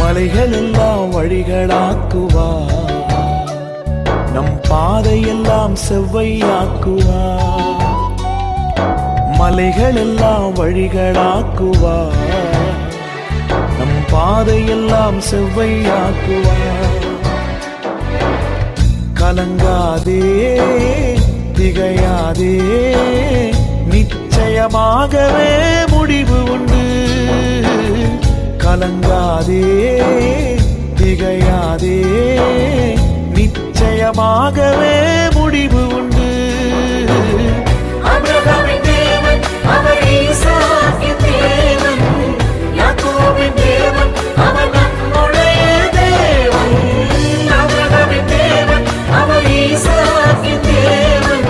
மலைகளெல்லாம் வழிகளாக்குவார், நம் பாதையெல்லாம் செவ்வையாக்குவார். மலைகளெல்லாம் வழிகளாக்குவார், நம் பாதையெல்லாம் செவ்வையாக்குவார். கலங்காதே திகையாதே, நிச்சயமாகவே முடிவு உண்டு. கலங்காதே திகையாதே, நிச்சயமாகவே முடிவு உண்டு. ஆபிரகாமின் தேவன் அவர், ஈசாக்கின் தேவன், யாக்கோபின் தேவன் அவர் நம்முடைய தேவன். ஆபிரகாமின் தேவன் அவர், ஈசாக்கின் தேவன்,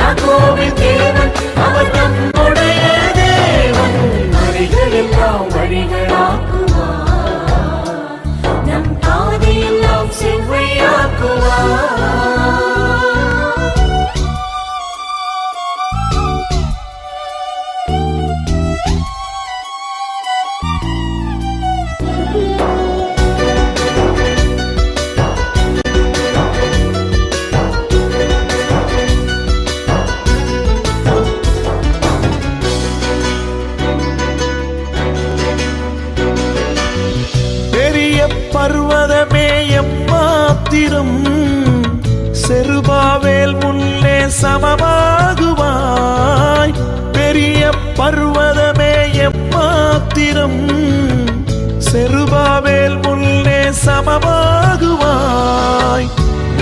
யாக்கோபின் தேவன் அவர் நம்முடைய தேவன். மலைகளெல்லாம் வழிகளாக்குவார், நம் பாதையெல்லாம் செவ்வையாக்குவார். பர்வதமே எம்மாத்திரம், செருபாவேல் முன்னே சமமாகுவாய். பெரிய பர்வதமே எம்மாத்திரம், செருபாவேல் முன்னே சமமாகுவாய்.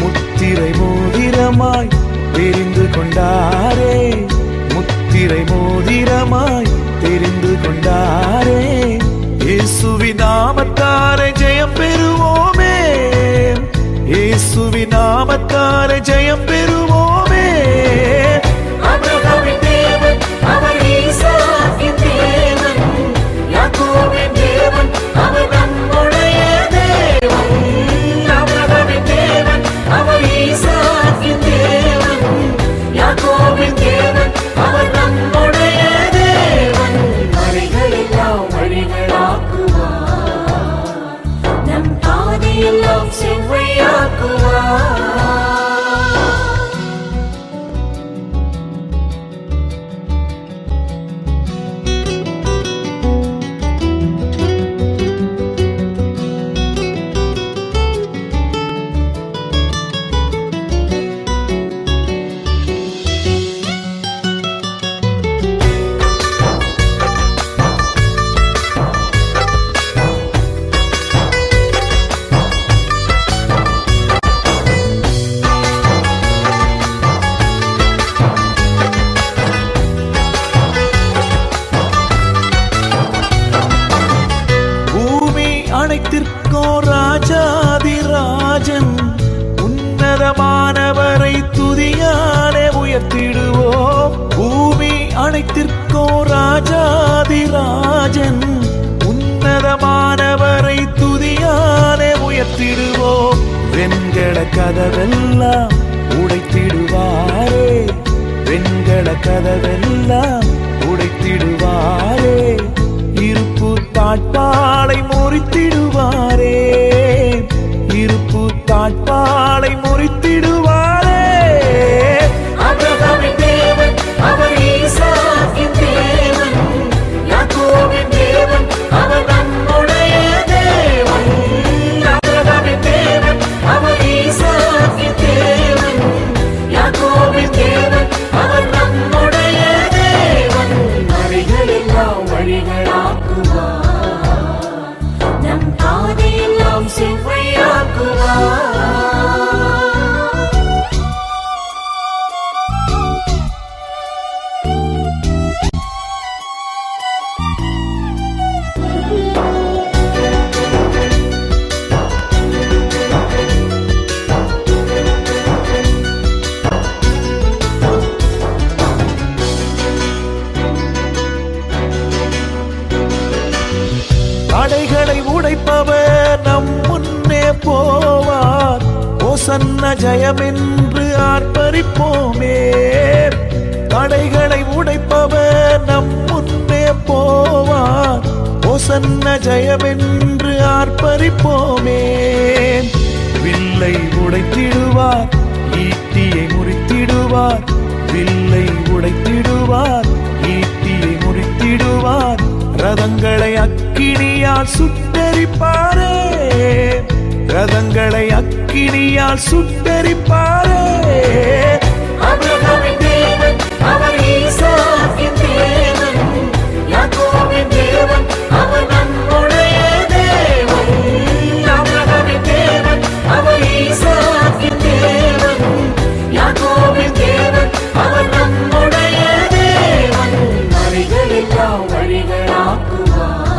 முத்திரை மோதிரமாய் தெரிந்து கொண்டாரே, முத்திரை மோதிரமாய் தெரிந்து கொண்டாரே. இயேசுவின் நாமத்தாலே ஜெயம் பெறுவோமே, இயேசுவின் நாமத்தாலே ஜெயம் பெறுவோமே. ஆபிரகாமின் தேவன் அவர், ஈசாக்கின் தேவன், யாக்கோபின் தேவன் அவர் நம்முடைய தேவன். ஆபிரகாமின் தேவன் அவர், ஈசாக்கின் தேவன், யாக்கோபின் தேவன் அவர் நம்முடைய தேவன். மலைகளெல்லாம் வழிகளாக்குவார், நம் பாதையெல்லாம் செவ்வையாக்குவார். அனைத்திற்கோ ராஜாதிராஜன், உன்னதமானவரை துதியாலே உயர்த்திடுவோம். பூமி அனைத்திற்கோ ராஜாதிராஜன், உன்னதமானவரை துதியாலே உயர்த்திடுவோம். வெண்கல கதவெல்லாம் உடைத்திடுவாரே, வெண்கல கதவெல்லாம் உடைத்திடுவாரே. இருப்பு தாட்பாளை முறித்திடுவாரே, இருப்பு தாட்பாளை முறித்திடுவாரே. ஆபிரகாமின் தேவன் அவர், ஈசாக்கின் தேவன், யாக்கோபின் தேவன் அவர் நம்முடைய தேவன். ஆபிரகாமின் தேவன் அவர், ஈசாக்கின் தேவன், யாக்கோபின் தேவன் அவர் நம்முடைய தேவன். மலைகளெல்லாம் வழிகளாக்குவார், நம் பாதையெல்லாம் செவ்வையாக்குவார். ஜெயமென்று ஆர்ப்பரிப்போமே. தடைகளை உடைப்பவர் நம் முன்னே போவார். ஓசன்ன ஜெயமென்று ஆர்ப்பரிப்போமே. வில்லை உடைத்திடுவார், ஈட்டியை முறித்திடுவார். வில்லை உடைத்திடுவார், ஈட்டியை முறித்திடுவார். ரதங்களை அக்கினியால் சுட்டெரிப்பாரே. ரதங்களை அக்கினியால் சுட்டெரிப்பாரே. ஆபிரகாமின் தேவன் அவர் ஈசாக்கின் தேவன், யாக்கோபின் தேவன் அவர் நம்முடைய தேவன். ஆபிரகாமின் தேவன் அவர் ஈசாக்கின் தேவன், யாக்கோபின் தேவன் அவர் நம்முடைய தேவன். வழிகளெல்லாம் வழிகளாக்குவார்,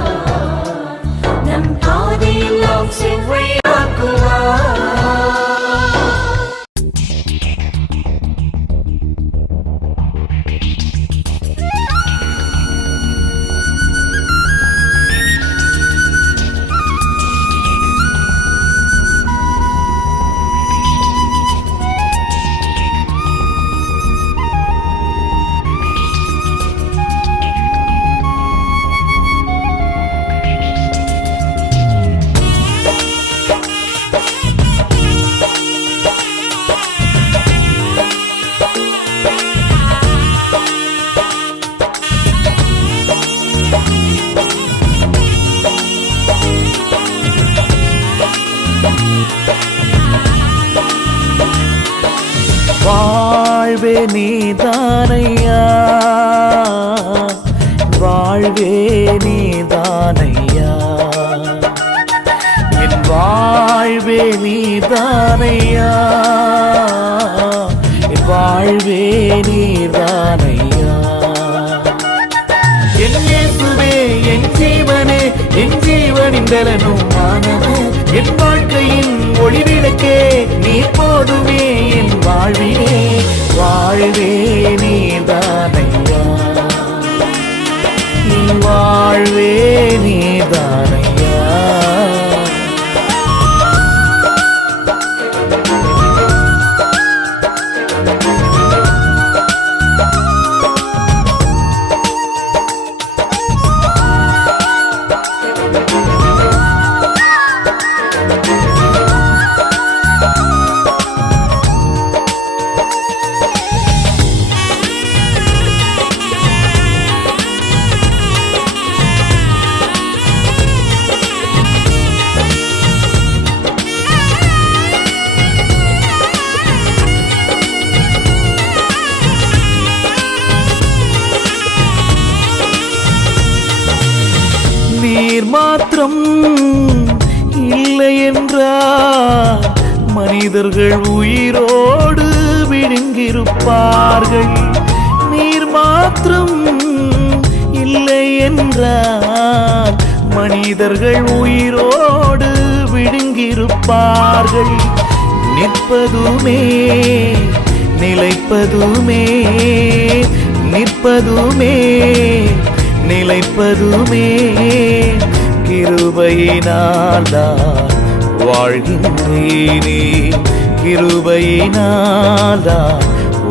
நம் பாதையெல்லாம் செவ்வையாக்குவார். வாழ்வே நீதானையா, வாழ்வே நீதானையா, என் வாழ்வே நீதானையா, என் வாழ்வே நீதானையா. என் இயேசுவே என் ஜீவனே, என் ஜீவனின் பலனும் மானமே, என் வாழ்க்கையின் ஒளிவிளக்கே நீ போதுமே என் வாழ்விலே. வாழ்வே நீதானையா, என் வாழ்வே நீதானையா. நீர் மாத்திரம் இல்லை என்றால் மனிதர்கள் உயிரோடு விழுங்கியிருப்பார்கள். நீர் மாத்திரம் இல்லை என்றால் மனிதர்கள் உயிரோடு விழுங்கியிருப்பார்கள். நிற்பதுமே நிலைப்பதுமே, நிற்பதுமே நிலைப்பதுமே கிருபையினால்தான் வாழ்கின்றேனே. கிருபையினால்தான்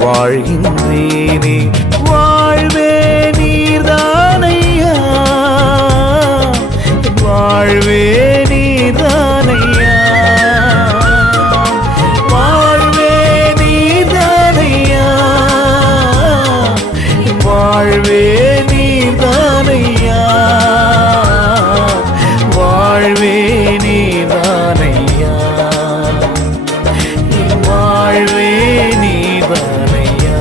வாழ்கின்றேனே. வாழ்வே நீர்தானையா, வாழ்வே நீர்தானையா, வாழ்வே நீர்தானையா, வாழ்வே நீர்தானையா, வாழ்வே நீர்தானையா, வாழ்வே நீர்தானையா.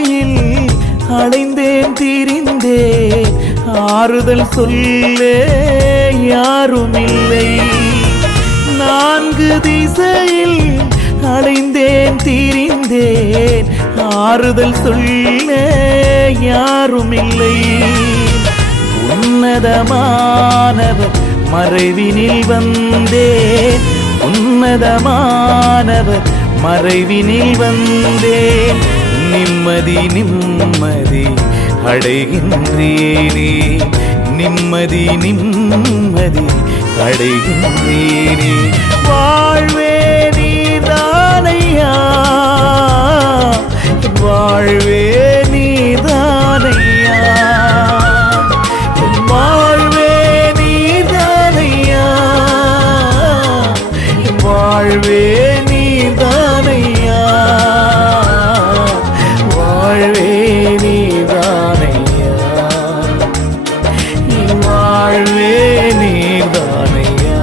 திசையில் அலைந்தேன் திரிந்தேன், ஆறுதல் சொல்ல யாருமில்லை. நான்கு திசையில் அலைந்தேன் திரிந்தேன், ஆறுதல் சொல்ல யாருமில்லை. உன்னதமானவர் மறைவினில் வந்தேன், உன்னதமானவர் மறைவினில் வந்தேன். நிம்மதி நிம்மதி அடைகின்றேனே, நிம்மதி நிம்மதி அடைகின்றேனே. வாழ்வே நீதானையா, வாழ்வே நீதானையா, வாழ்வே நீதானையா, வாழ்வே நீதானையா, வாழ்வே நீதானையா, வாழ்வே நீதானையா.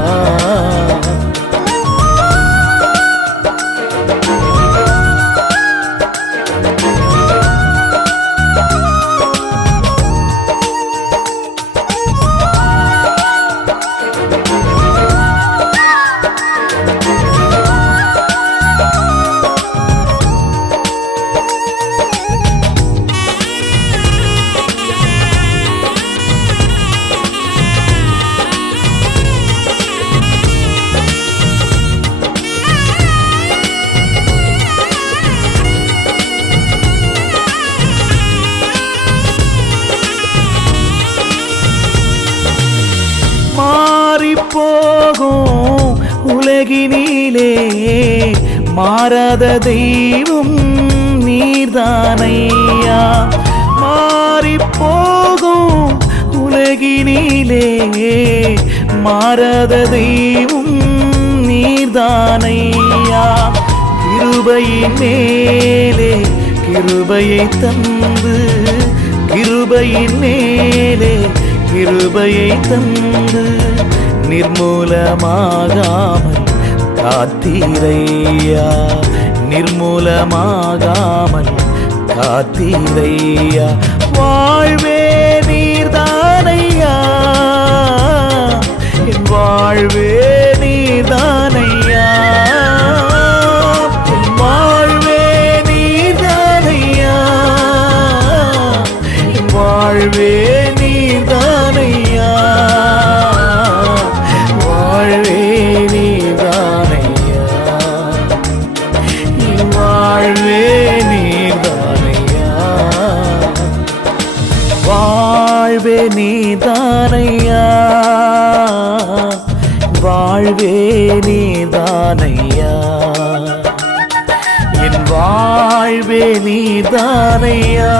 மாறிப்போகும் உலகினிலே மாறாத தெய்வம் நீர்தானையா. மாறிப்போகும் உலகினிலே மாறாத தெய்வம் நீர்தானையா. கிருபையின் மேலே கிருபையை தந்து, கிருபையின் மேலே கிருபையை தந்து, நிர்மூலமாகாமல் காத்தீரையா, நிர்மூலமாகாமல் காத்தீரையா. வாழ்வே நீர்தானையா, என் வாழ்வே நீர்தானையா, என் வாழ்வே நீர்தானையா, என் வாழ்வே நீர்தானையா, வாழ்வே நீர்தானையா, வாழ்வே நீர்தானையா, வாழ்வே நீர்தானையா, வாழ்வே நீர்தானையா, என் வாழ்வே நீர்தானையா,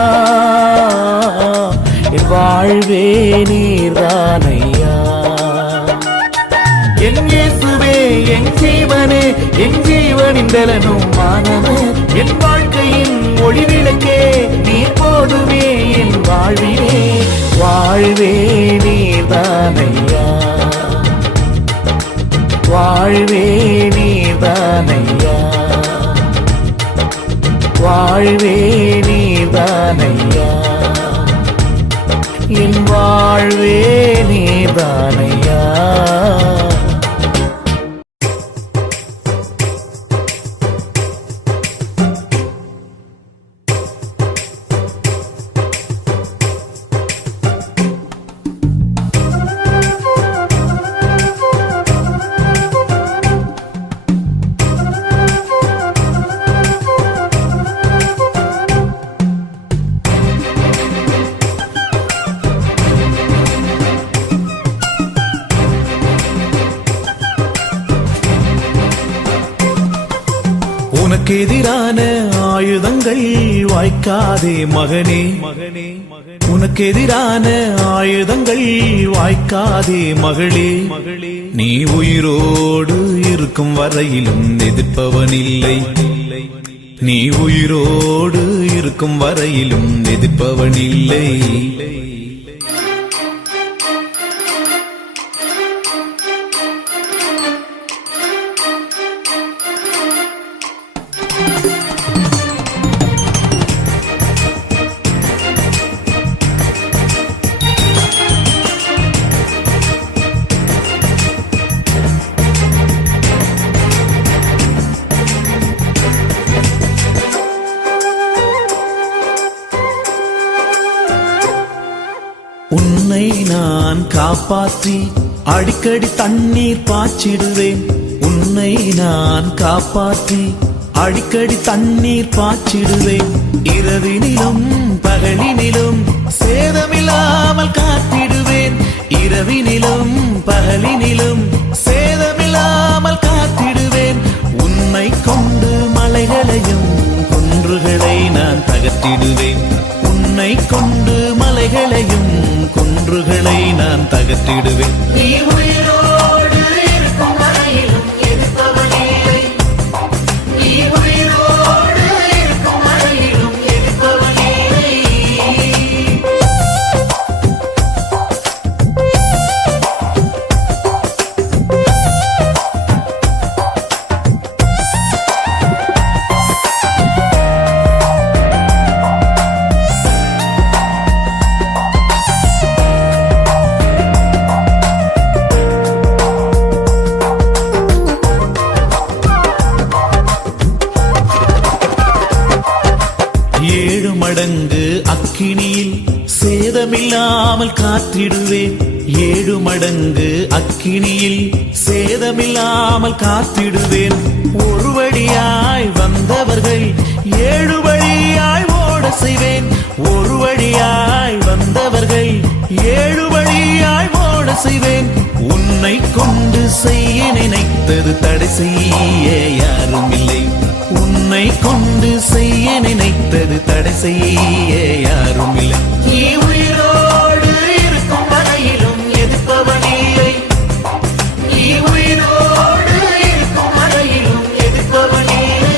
என் வாழ்வே நீர்தானையா. என் இயேசுவே என் ஜீவனே, என் ஜீவனின் பலனும் மானவர், என் வாழ்க்கையின் ஒளிவிளக்கே நீ போதுமே என் வாழ்விலே. வாழ்வே நீர்தானையா, வாழ்வே நீர்தானையா, வாழ்வே நீர்தானையா, என் வாழ்வே நீர்தானையா. உனக்கு எதிரான ஆயுதங்கள் வாய்க்காதே மகனே, உனக்கு எதிரான ஆயுதங்கள் வாய்க்காதே மகளே. நீ உயிரோடு இருக்கும் வரையிலும் எதிர்ப்பவனில்லை, நீ உயிரோடு இருக்கும் வரையிலும் எதிர்ப்பவனில்லை. உன்னை நான் காப்பாற்றி அடிக்கடி தண்ணீர் பாய்ச்சிடுவேன். உன்னை நான் காப்பாற்றி அடிக்கடி தண்ணீர் பாய்ச்சிடுவேன். இரவினிலும் பகலினிலும் சேதமில்லாமல் காத்திடுவேன். இரவினிலும் பகலினிலும் சேதமில்லாமல் காத்திடுவேன். உன்னை கொண்டு மலைகளையும் குன்றுகளை நான் தகர்த்திடுவேன். உன்னை கொண்டு மலைகளையும் குன்றுகளை நான் தகர்த்திடுவேன். நீ உயிரோடு இருக்கும் வரையிலும் எதிர்ப்பவனில்லை. நீ உயிரோடு இருக்கும் வரையிலும் எதிர்ப்பவனில்லை. ஏழு மடங்கு அக்கினியில் சேதமில்லாமல் காத்திடுவேன். ஏழு மடங்கு அக்கினியில் சேதமில்லாமல் காத்திடுவேன். ஒரு வழியாய் வந்தவர்கள் ஏழு வழியாய் ஓட செய்வேன். ஒரு வழியாய் வந்தவர்கள் ஏழு வழியாய் ஓட செய்வேன். உன்னை கொண்டு செய்ய நினைத்தது தடை செய்ய யாரும் இல்லை. உன்னை கொண்டு செய்ய நினைத்தது தடை செய்ய யாரும் இல்லை. நீ உயிரோடு இருக்கும் வரையிலும் எதிர்ப்பவனில்லை. நீ உயிரோடு இருக்கும் வரையிலும் எதிர்ப்பவனில்லை.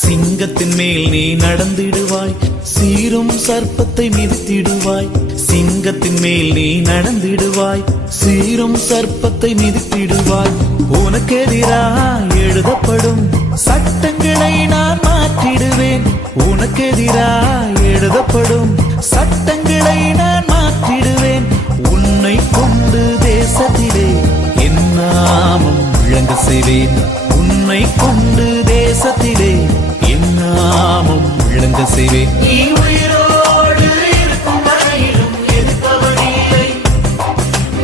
சிங்கத்தின் மேல் நீ நடந்திடுவாய். சீரும் சர்ப்பத்தை மிதித்திடுவாய். சிங்கத்தின் மேல் நீ நடந்திடுவாய். சீரும் சர்ப்பத்தை மிதித்திடுவாய். உனக்கெதிராய் எழுதப்படும் சட்டங்களை நான் மாற்றிடுவேன். உனக்கெதிராய் எழுதப்படும் சட்டங்களை நான் மாற்றிடுவேன். உன்னை கொண்டு தேசத்திலே என் நாமம் விளங்க செய்வேன். உன்னை கொண்டு தேசத்திலே என் நாமம் விளங்க செய்வேன். நீ உயிரோடு இருக்கும் வரையிலும் எதிர்ப்பவனில்லை.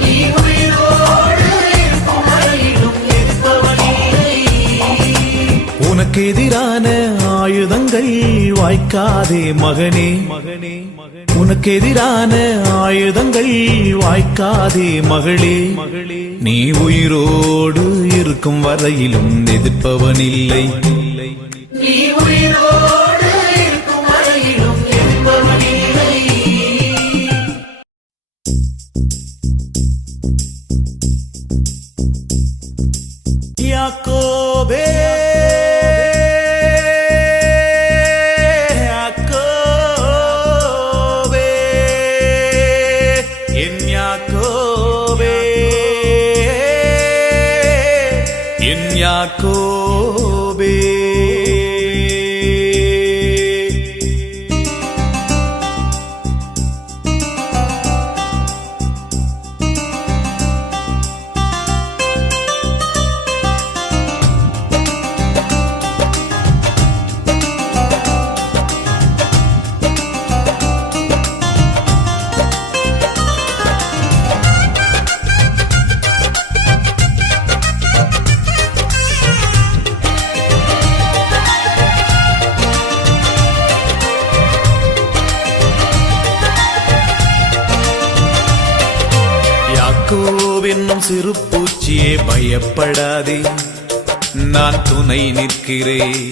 நீ உயிரோடு இருக்கும் வரையிலும் எதிர்ப்பவனில்லை. உனக்கு எதிரான ஆயுதங்கள் வாய்க்காதே மகனே. உனக்கு எதிரான ஆயுதங்கள் வாய்க்காதே மகளே. நீ உயிரோடு இருக்கும் வரையிலும் எதிர்ப்பவனில்லை. நீ உயிரோடு இருக்கும் வரையிலும் எதிர்ப்பவனில்லை. யாக்கோபே யாக்கோபே என் யாக்கோபே என் யாக்கோபே. யாக்கோவென்னும் சிறு பூச்சியே பயப்படாதே, நான் துணை நிற்கிறேன்.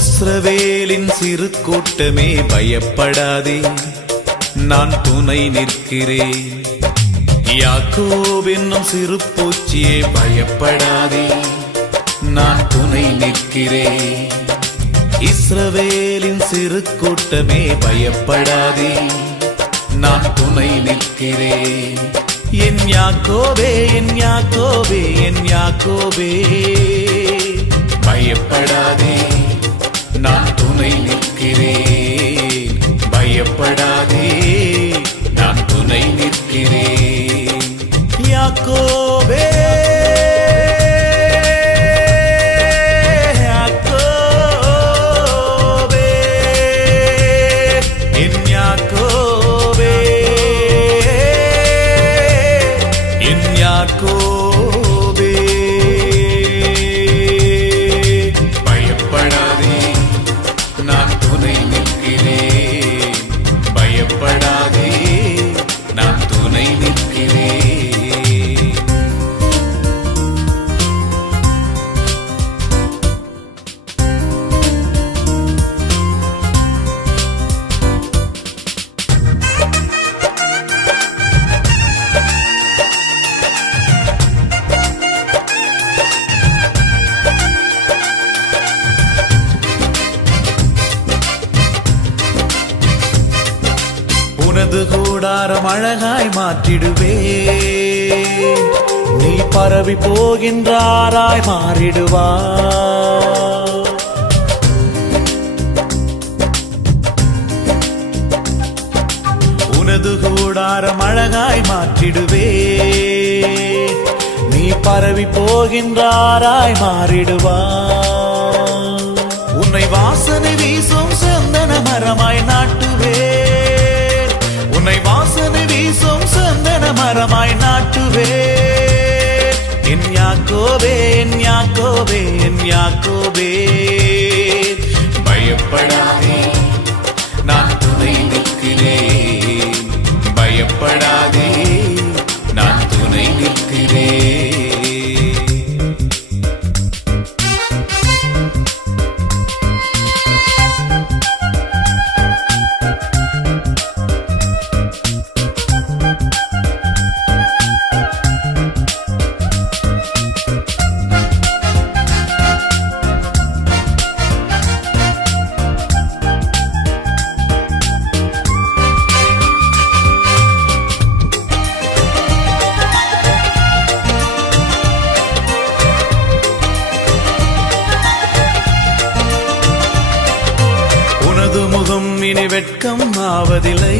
இஸ்ரவேலின் சிறு கூட்டமே பயப்படாதே, நான் துணை நிற்கிறேன். யாக்கோவென்னும் சிறு பூச்சியே பயப்படாதே, நான் துணை நிற்கிறேன். இஸ்ரவேலின் சிறு கூட்டமே பயப்படாதே, நான் துணை நிற்கிறேன். என் யாக்கோபே, என் யாக்கோபே, என் யாக்கோபே, பயப்படாதே, நான் துணை நிற்கிறேன். பயப்படாதே, நான் துணை நிற்கிறேன். யாக்கோபே, யாக்கோபே, என் யாக்கோபே, என் யாக்கோபே, பயப்படாதே, நான் துணை நிற்கிறேன். பயப்படாதே, நான் துணை நிற்கிறேன். உனது கூடாரம் அழகாய் மாற்றிடுவே, நீ பரவி போகின்றாராய் மாறிடுவா. உனது கூடாரம் அழகாய் மாற்றிடுவே, நீ பரவி போகின்றாராய் மாறிடுவா. உன்னை வாசனை வீசும் சந்தன மரமாய் நாட்டுவே, உன்னை வாசனை வீசும் சந்தன மரமாய் நாட்டுவே. என் யாக்கோபே, என் யாக்கோபே, என் யாக்கோபே, பயப்படாதே, நான் துணை நிற்கிறேன். பயப்படாதே, நான் துணை நிற்கிறேன். உனது முகம் இனி வெட்கம் ஆவதில்லை,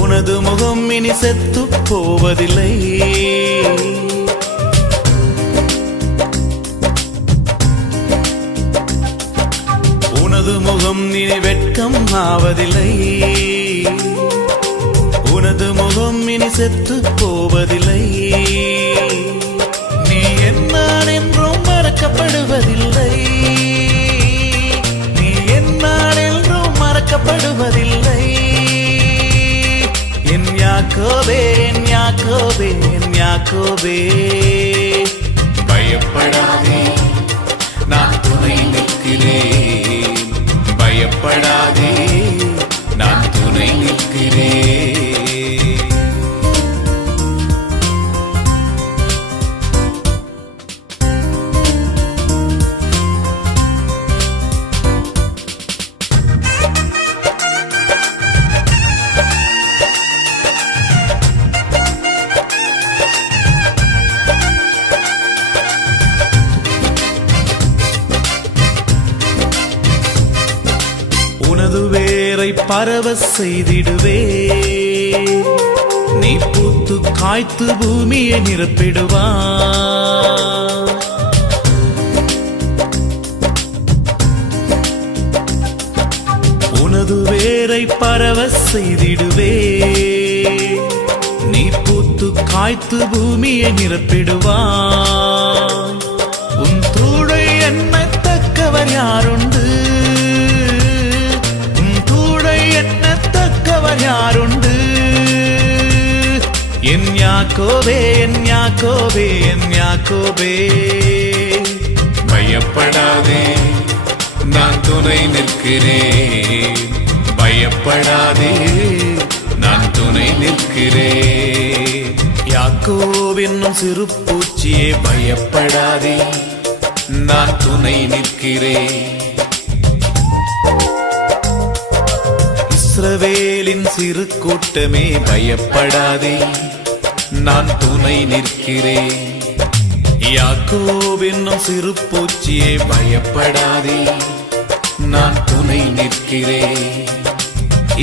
உனது முகம் இனி செத்து போவதில்லை. உனது முகம் இனி வெட்கம் ஆவதில்லை, உனது முகம் இனி செத்து போவதில்லை. நீ என்னான் என்றும் மறக்கப்படுவதில்லை, மறக்கப்படுவதில்லை. என் யாக்கோபே, என் யாக்கோபே, என் யாக்கோபே, பயப்படாதே, நான் துணை நிற்கிறேன். பயப்படாதே, நான் துணை நிற்கிறேன். உனது வேரை பரவ செய்திடுவே, நீ பூத்து காய்த்து பூமியை நிரப்பிடுவா. உனது வேரை பரவ செய்திடுவே, நீ பூத்து காய்த்து பூமியை நிரப்பிடுவா. உன் தூளை எண்ணத்தக்கவர் யாருண்டு, எண்ணத்தக்கவர் யாருண்டு. என் யாக்கோபே, என் யாக்கோபே, என் யாக்கோபே, பயப்படாதே, நான் துணை நிற்கிறேன். பயப்படாதே, நான் துணை நிற்கிறேன். யாக்கோப் என்னும் சிறு பூச்சியே பயப்படாதே, நான் துணை நிற்கிறேன். இஸ்ரவேலின் சிறு கூட்டமே பயப்படாதே, நான் துணை நிற்கிறேன். யாக்கோப் என்னும் சிறு பூச்சியே பயப்படாதே, நான் துணை நிற்கிறேன்.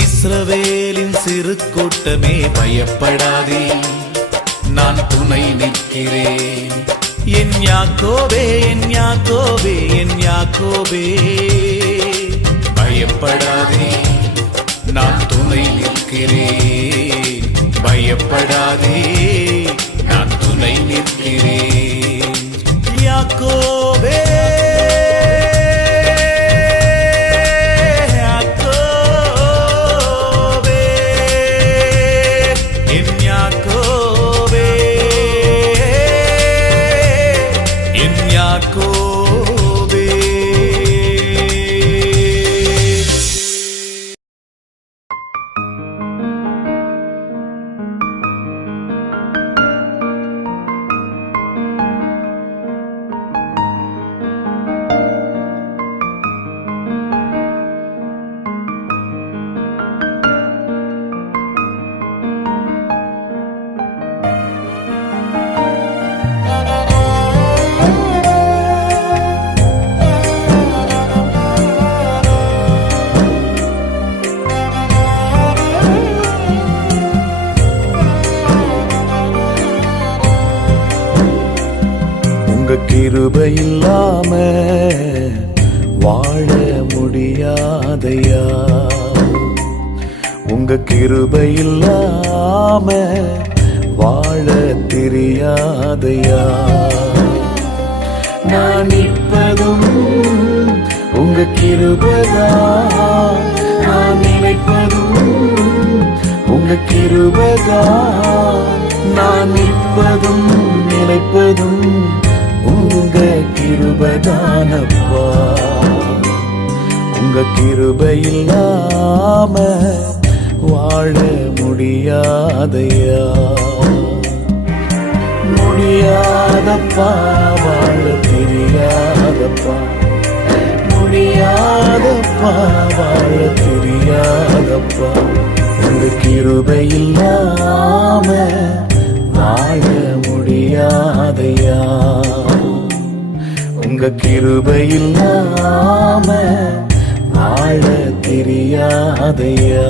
இஸ்ரவேலின் சிறு கூட்டமே பயப்படாதே, நான் துணை நிற்கிறேன். என் யாக்கோபே, என் யாக்கோபே, என் யாக்கோபே பயப்படாதே, நான் துணை நிற்கிறேன். பயப்படாதே, நான் துணை நிற்கிறேன். யாக்கோபே, யாக்கோபே, என் யாக்கோபே, என் யாக்கோபே. கிருபை இல்லாம வாழ முடியாதையா, உங்க கிருபை இல்லாம வாழ தெரியாதையா. நான் நிற்பதும் உங்க கிருபைதான், நான் நினைப்பதும் உங்க கிருபைதான். நான் நிற்பதும் நினைப்பதும் உங்க கிருபைதானப்பா. உங்க கிருபை இல்லாம வாழ முடியாதையா, முடியாதப்பா. வாழ தெரியாதப்பா, முடியாதப்பா. வாழ தெரியாதப்பா. உங்க கிருபை இல்லாம வாழ முடியாதையா, உங்க கிருபை இல்லாம வாழ தெரியாதையா.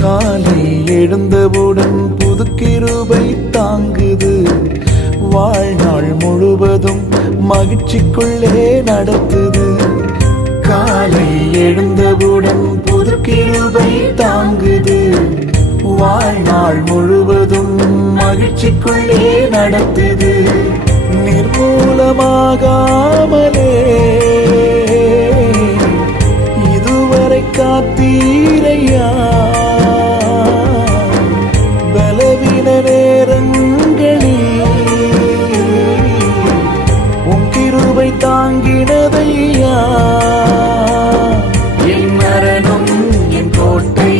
காலை எழுந்தவுடன் புது கிருபை தாங்குது, வாழ்நாள் முழுவதும் மகிழ்ச்சிக்குள்ளே நடத்துது. காலை எழுந்தவுடன் புது கிருபை தாங்குது, வாழ்நாள் முழுவதும் மகிழ்ச்சிக்குள்ளே நடத்துது. நிர்மூலமாகாமலே இதுவரை காத்தீரையா, பலவீன நேரங்களில் உன் கிருபை தாங்கினதையா. என் மரணம் என் கோட்டை,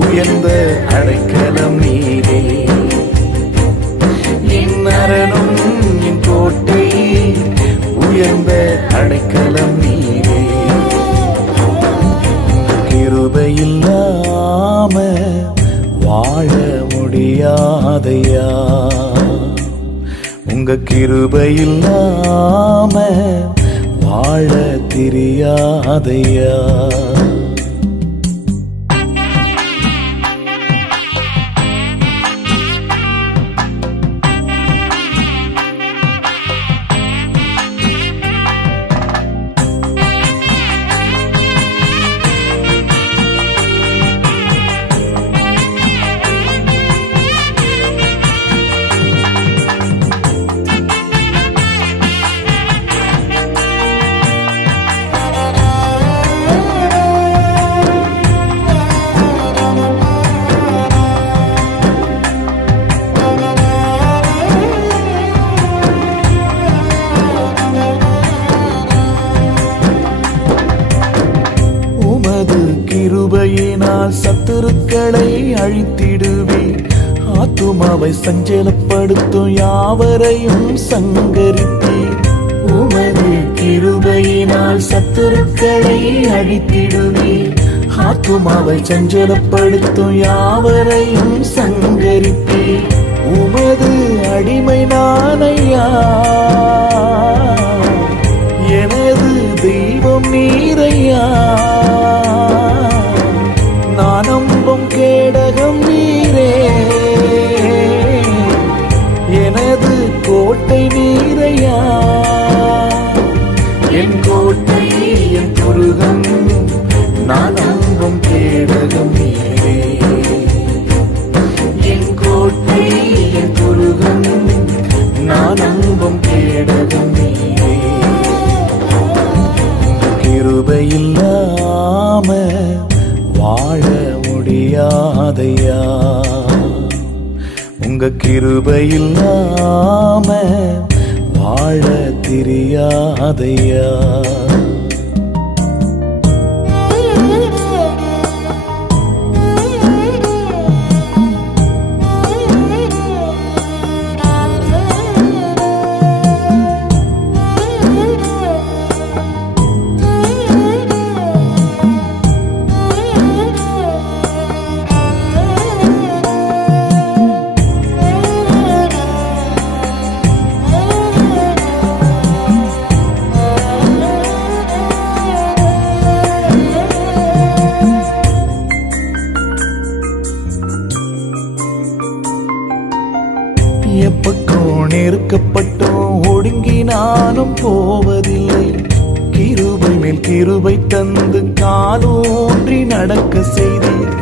உயர்ந்த அடைக்கலம் நீரே. என் மரணம் என் கோட்டை, உயர்ந்த அடைக்கலம் நீரே. கிருபை இல்லாம வாழ முடியாதையா, உங்க கிருபை இல்லாம வாழ தெரியாதையா. சத்துருக்களை அழித்திடுவீர். ஆத்துமாவை சஞ்சலப்படுத்தும் யாவரையும் சங்கரிப்பீர். உமது கிருபையினால் சத்துருக்களை அழித்திடுவீர். ஆத்துமாவை சஞ்சலப்படுத்தும் யாவரையும் சங்கரிப்பீர். உமது அடிமை நானையா, எனது தெய்வம் நீரையா. நான் நம்பும் கேடகம் நீரே, எனது கோட்டை நீரையா. என் கோட்டை என் துருகம், நான் நம்பும் கேடகம் நீரே. என் கோட்டை என் துருகம், நான் நம்பும் கேடகம் நீரே. கிருபை இல்லாம வாழ முடியாதையா, உங்க கிருபை இல்லாம வாழ தெரியாதையா. எப்பக்கம் நெருக்கப்பட்டோம் ஒடுங்கி நானும் போவதில்லை. கிருபை மேல் கிருபை தந்து காலூன்றி நடக்க செய்தீர்.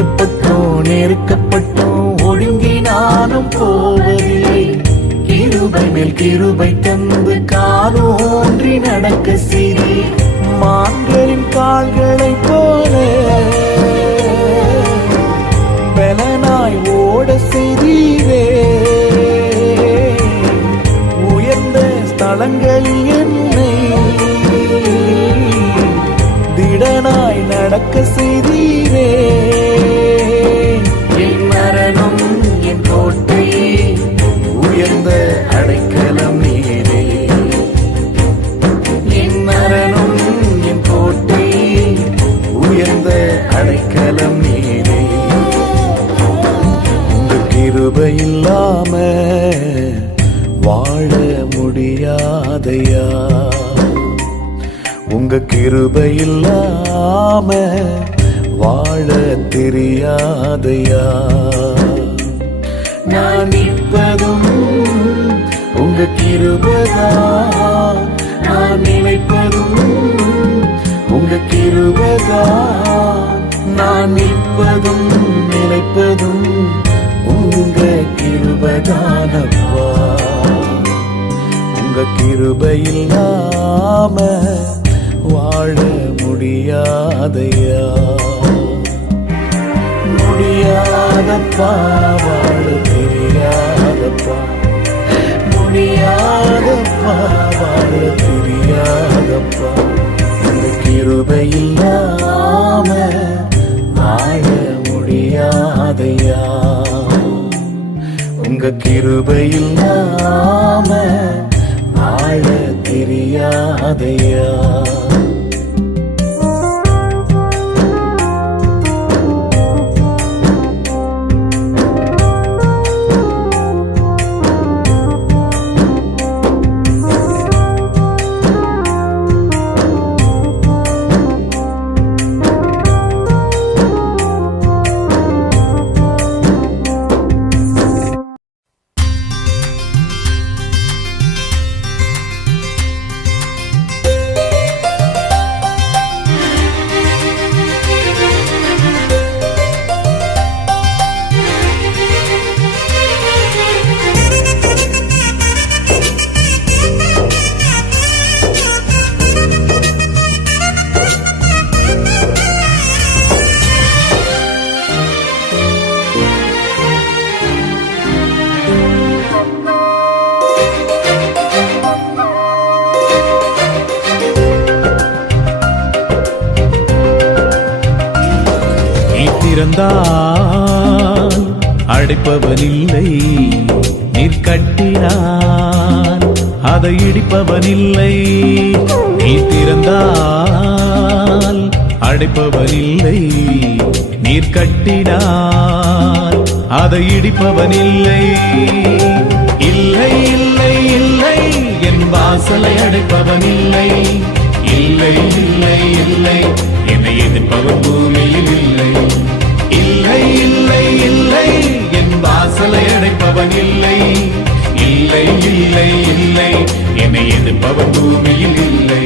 எப்பக்கம் நெருக்கப்பட்டோம் ஒடுங்கி நானும் போவதில்லை. கிருபை மேல் கிருபை தந்து காலூன்றி நடக்க செய்தீர். மான்களின் கால்களைப் போல பலனாய் ஓட செய்தீரே. உயர்ந்த ஸ்தலங்களில் என்னை திடனாய் நடக்க செய்தீரே. என் மரணம் என் கோட்டை, உயர்ந்த அடைக்கலம் நீரே. என் மரணம் என் கோட்டை, உயர்ந்த அடைக்கலம் நீரே. உங்க கிருபை இல்லாம வாழ முடியாதையா, உங்க கிருபை இல்லாம வாழ தெரியாதையா. நான் நிற்பதும் உங்க கிருபைதான், நான் நினைப்பதும் உங்க கிருபைதான். நான் நிற்பதும் நினைப்பதும் உங்க கிருபைதானப்பா. உங்க கிருபை இல்லாம வாழ முடியாதையா, முடியாதப்பா. வாழ தெரியாதப்பா, முடியாதப்பா, வாழ தெரியாதப்பா. உங்க கிருபை இல்லாம வாழ முடியாதையா, உங்க கிருபை இல்லாம வாழ தெரியாதையா. திறந்தால் அடைப்பவனில்லை, நீர் கட்டினான் அதை இடிப்பவனில்லை. நீ திறந்தால் அடைப்பவனில்லை, நீர் கட்டினான் அதை இடிப்பவனில்லை. இல்லை இல்லை இல்லை என் வாசலை அடைப்பவனில்லை. இல்லை இல்லை இல்லை என்னை எதிர்ப்பவன் பூமியில் இல்லை. இல்லை இல்லை இல்லை என் வாசலை அடைப்பவன் இல்லை. இல்லை இல்லை இல்லை என்னை எதிர்ப்பவன் பூமியில் இல்லை.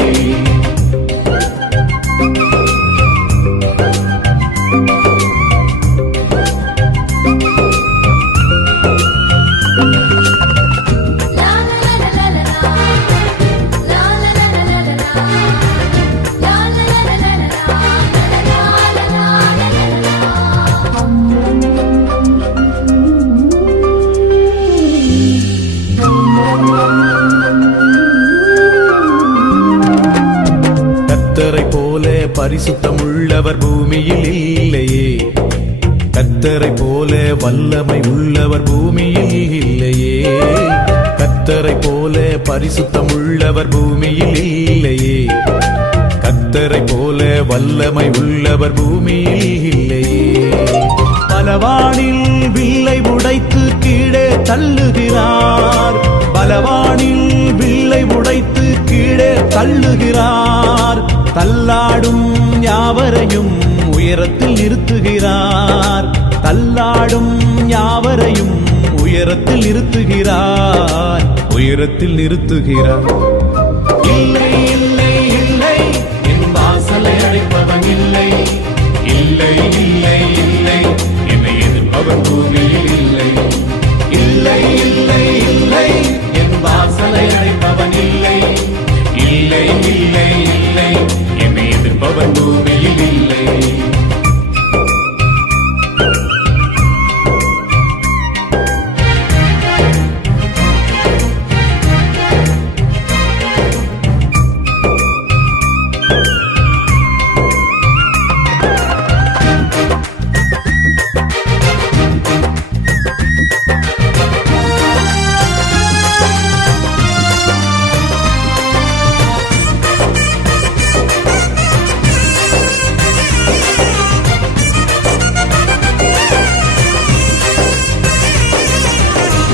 கர்த்தரை போல பரிசுத்தமுள்ளவர் பூமியில் இல்லையே. கர்த்தரை போல வல்லமை உள்ளவர் பூமியில் இல்லையே. கர்த்தரை போல பரிசுத்தமுள்ளவர் பூமியில் இல்லையே. கர்த்தரை போல வல்லமை உள்ளவர் பூமியில் இல்லையே. பலவானில் வில்லை உடைத்து கீழே தள்ளுகிறார். பலவானில் வில்லை உடைத்து கீழே தள்ளுகிறார். தள்ளாடும் யாவரையும் உயரத்தில் நிறுத்துகிறார். தள்ளாடும் யாவரையும் உயரத்தில் நிறுத்துகிறார். உயரத்தில் நிறுத்துகிறார். இல்லை இல்லை இல்லை என் வாசலை அடைப்பவன் இல்லை. இல்லை இல்லை இல்லை என்னை எதிர்ப்பவன் பூமியில் இல்லை. இல்லை இல்லை இல்லை என் வாசலை அடைப்பவன் இல்லை. இல்லை இல்லை இல்லை என்னை எதிர்ப்பவன் பூமியில் இல்லை.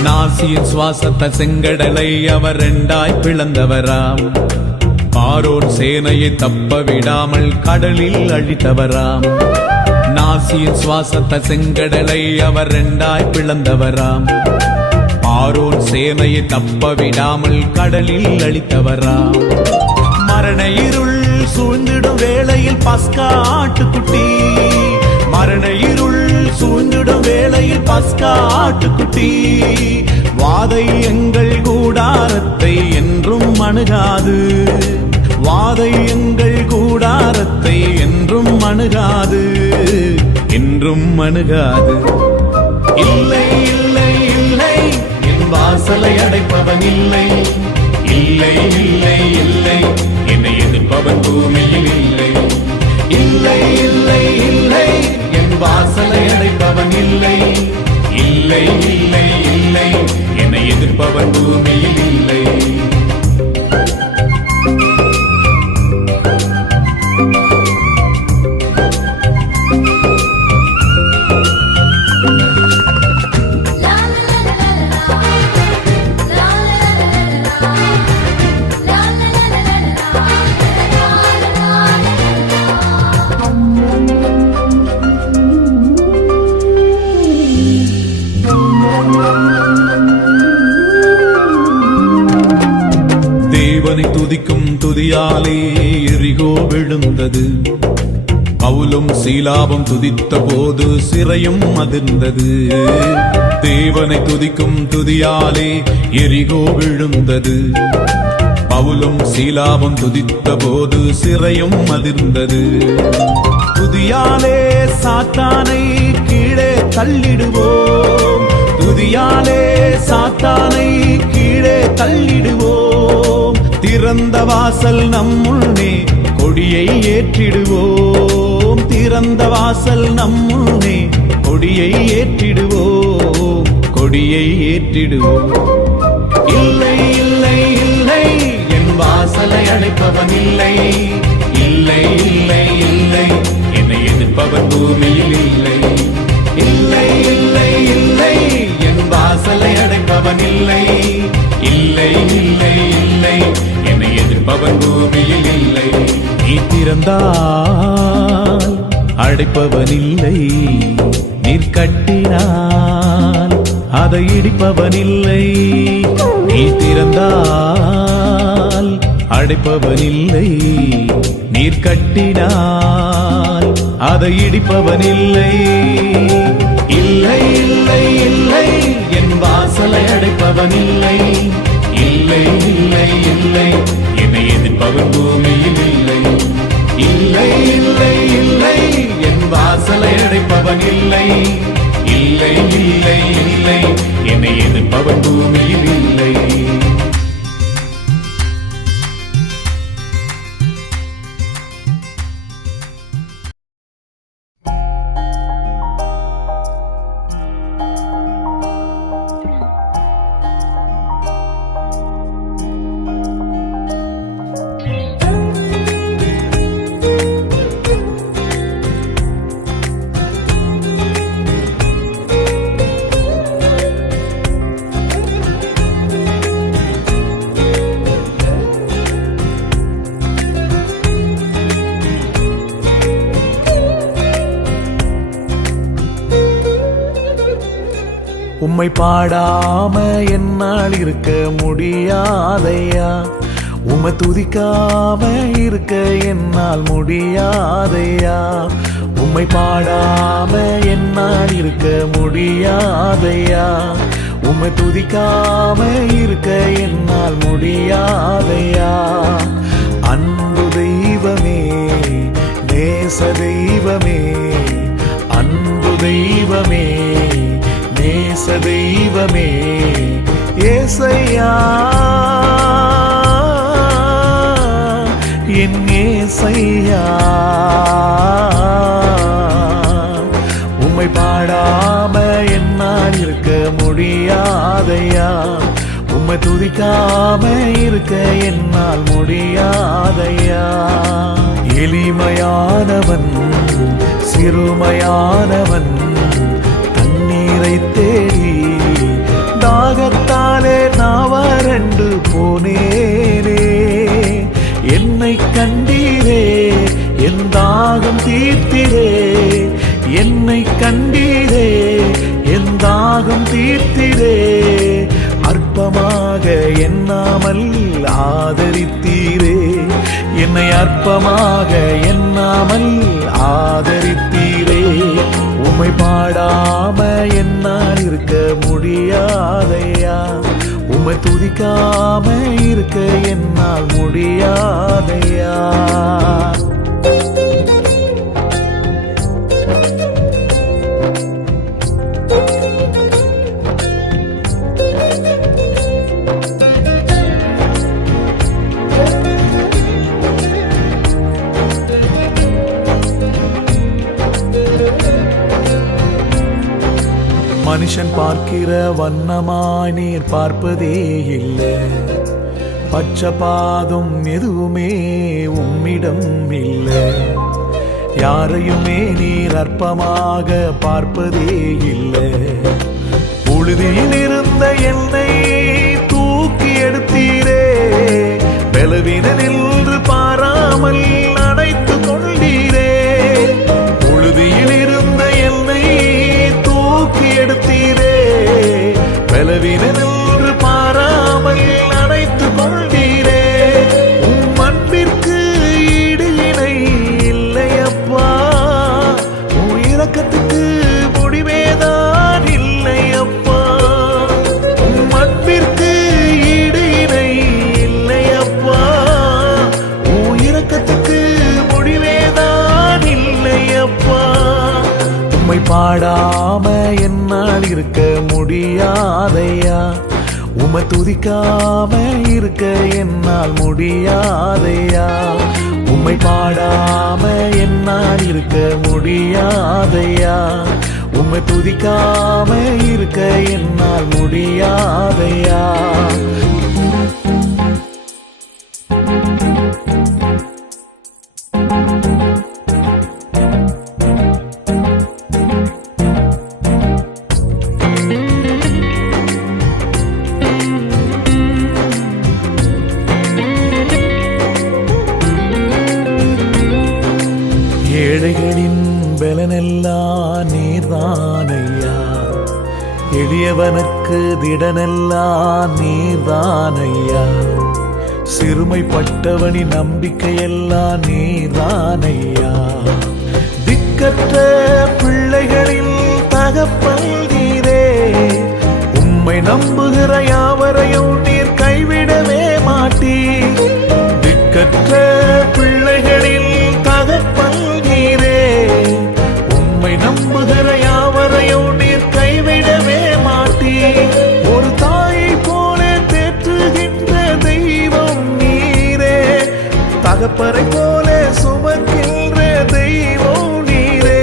நாசியின் சுவாசத்த செங்கடலை அவர் இரண்டாய் பிளந்தவராம். பார்வோன் சேனையை தப்ப விடாமல் கடலில் அழித்தவராம். நாசியின் சுவாசத்த செங்கடலை அவர் இரண்டாய் பிளந்தவராம். பார்வோன் சேனையை தப்ப விடாமல் கடலில் அழித்தவராம். மரண இருள் சூழ்ந்திடும் வேளையில் பஸ்கா ஆட்டுக்குட்டி. மரண இருள் சூழ்ந்திடும் வேளையில் பஸ்கா ஆட்டுக்குட்டி. வாதை எங்கள் கூடாரத்தை என்றும் அணுகாது. வாதை எங்கள் கூடாரத்தை என்றும் அணுகாது. என்றும் அணுகாது. இல்லை இல்லை இல்லை என் வாசலை அடைப்பவன் இல்லை. இல்லை இல்லை இல்லை என்னை எதிர்ப்பவன் பூமியில் இல்லை. இல்லை இல்லை இல்லை என் வாசலை அடைப்பவன் இல்லை. இல்லை இல்லை இல்லை என்னை எதிர்ப்பவன் பூமியில் இல்லை. தேவனை துதிக்கும் துதியாலே எரிகோ விழுந்தது. பவுலும் சீலாவும் துதித்த போது சிறையும் அதிர்ந்தது. தேவனை துதிக்கும் துதியாலே எரிகோ விழுந்தது. பவுலும் சீலாவும் துதித்த போது சிறையும் அதிர்ந்தது. துதியாலே சாத்தானை கீழே தள்ளிடுவோம். துதியாலே சாத்தானை கீழே தள்ளிடுவோம். திறந்த வாசல் நம்முள்ளே கொடியை ஏற்றிடுவோம். திறந்த வாசல் நம்முள்ளே கொடியை ஏற்றிடுவோம், கொடியை ஏற்றிடுவோம். இல்லை இல்லை இல்லை, என் வாசலை அடைப்பவன் இல்லை. இல்லை இல்லை இல்லை, என்னை எதிர்ப்பவன் பூமியில் இல்லை. இல்லை இல்லை இல்லை, என் வாசலை அடைப்பவன் இல்லை. இல்லை இல்லை இல்லை, என்னை எதிர்ப்பவன் பூமியில் இல்லை. நீ திறந்தால் அடைப்பவன் இல்லை, நீர் கட்டினால் அதை இடிப்பவன் இல்லை. நீ திறந்தால் அடைப்பவன் இல்லை, நீர் கட்டினால் அதை இடிப்பவன் இல்லை. இல்லை இல்லை இல்லை, என் வாசலை அடைப்பவன் இல்லை. இல்லை இல்லை இல்லை, என்னை எதிர்ப்பவன் பூமியில் இல்லை. இல்லை இல்லை இல்லை, என் வாசலை அடைப்பவன் இல்லை. இல்லை இல்லை இல்லை, என்னை எதிர்ப்பவன் பூமியில் இல்லை. உம்மை பாடாம என்னால் இருக்க முடியாதையா, உம்மை துதிக்காம இருக்க என்னால் முடியாதையா. உம்மை பாடாம என்னால் இருக்க முடியாதையா, உம்மை துதிக்காம இருக்க என்னால் முடியாதையா. அன்பு தெய்வமே, நேச தெய்வமே, அன்பு தெய்வமே, நேச தெய்வமே, ஏசையா, என் ஏசையா. உம்மை பாடாம என்னால் இருக்க முடியாதையா, உம்மை துதிக்காம இருக்க என்னால் முடியாதையா. எளிமையானவன், சிறுமையானவன், தண்ணீரை தேடி தாகத்தாலே நான் வறண்டு போனேனே. என்னை கண்டீரே, என் தாகம் தீர்த்திரே. என்னை கண்டீரே, என் தாகம் தீர்த்திரே. அற்பமாக எண்ணாமல் ஆதரித்தீரே, என்னை அற்பமாக எண்ணாமல் ஆதரித்தீரே. உம்மை பாடாம என்னால் இருக்க முடியாதையா, உம்மை துதிக்காம இருக்க என்னால் முடியாதையா. மனுஷன் பார்க்கிற வண்ணமாய் நீர் பார்ப்பதே இல்லை, பட்சபாதம் எதுவுமே உம்மிடம் இல்லை. யாரையுமே நீர் அற்பமாக பார்ப்பதே இல்லை. புழுதியில் இருந்த என்னை தூக்கி எடுத்தீரே, பலவீனனின்று பாராமல் அணைத்து கொண்டீரே. புழுதியில் இருந்த என்னை தூக்கி எடுத்தீரே, பலவீனனின்று பாராமல் அணைத்து கொண்டீரே. உம் அன்பிற்கு ஈடு இணை இல்லையப்பா, உம் இரக்கத்துக்கு முடிவேதான் இல்லையப்பா. உம் அன்பிற்கு ஈடு இணை இல்லையப்பா, உம் இரக்கத்துக்கு முடிவேதான் இல்லையப்பா. உம்மை பாடாம என்னால் இருக்க முடியாதையா, உம்மை துதிக்காம இருக்க என்னால் முடியாதையா. உம்மை பாடாம என்னால் இருக்க முடியாதையா, உம்மை துதிக்காம இருக்க என்னால் முடியாதையா. ஏழைகளின் பலனெல்லாம் நீர்தானையா, எளியவனுக்கு திடனெல்லாம் நீர்தானையா, சிறுமைப்பட்டவனின் நம்பிக்கையெல்லாம் நீர்தானையா. திக்கற்ற பிள்ளைகளில் தகப்பன் நீரே, உம்மை நம்புகிற யாவரையும் நீர் கைவிடவே மாட்டீர். திக்கற்ற பிள்ளைகளில் தகப்பன் நீரே, உம்மை நம்புகிற யாவரையும் நீர் கைவிடவே மாட்டீர். ஒரு தாயை போல தேற்றுகின்ற தெய்வம் நீரே, தகப்பரை போல சுமக்கின்ற தெய்வம் நீரே.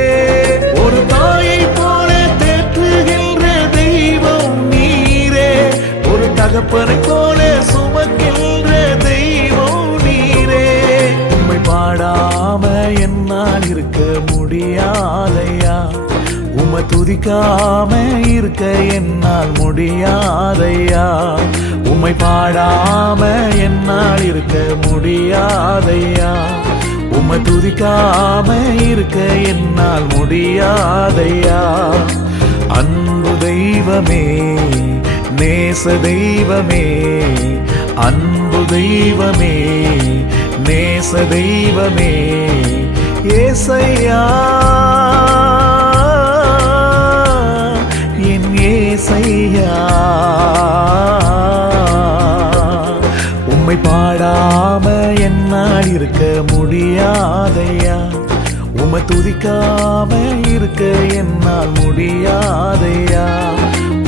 ஒரு தாயை போல தேற்றுகின்ற தெய்வம் நீரே, ஒரு தகப்பரை போல சுமக்கின்ற தெய்வம் நீரே. உம்மை பாடாம என்னால் இருக்க முடியாதையா, உம்மை துதிக்காம இருக்க என்னால் முடியாதையா. உம்மை பாடாம என்னால் இருக்க முடியாதையா, உம்மை துதிக்காம இருக்க என்னால் முடியாதையா. அன்பு தெய்வமே, நேச தெய்வமே, அன்பு தெய்வமே, நேச தெய்வமே, ஏசையா, என் ஏசையா. உம்மை பாடாம என்னால் இருக்க முடியாதையா, உம்மை துதிக்காம இருக்க என்னால் முடியாதையா.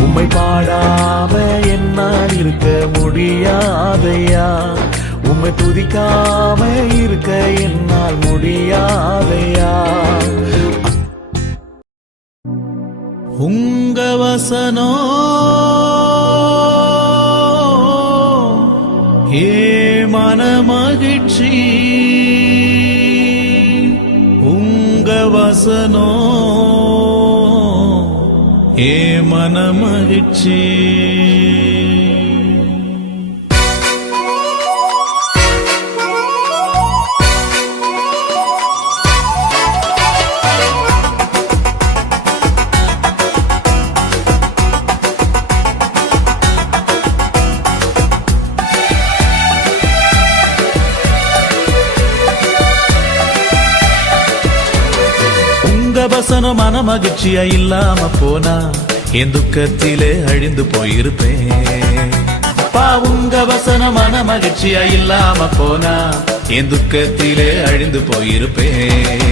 உம்மை பாடாம என்னால் இருக்க முடியாதையா, உம்மை துதிக்காம இருக்க என்னால் முடியாதையா. உங்க வசனம் ஏ மனமகிழ்ச்சி, உங்க வசனம் ஏ மனமகிழ்ச்சி. வசனம் மன மகிழ்ச்சியா இல்லாம போனா என் துக்கத்திலே அழிந்து போயிருப்பேன். உங்க வசனம் மன மகிழ்ச்சியா இல்லாம போனா என் துக்கத்திலே அழிந்து போயிருப்பேன்.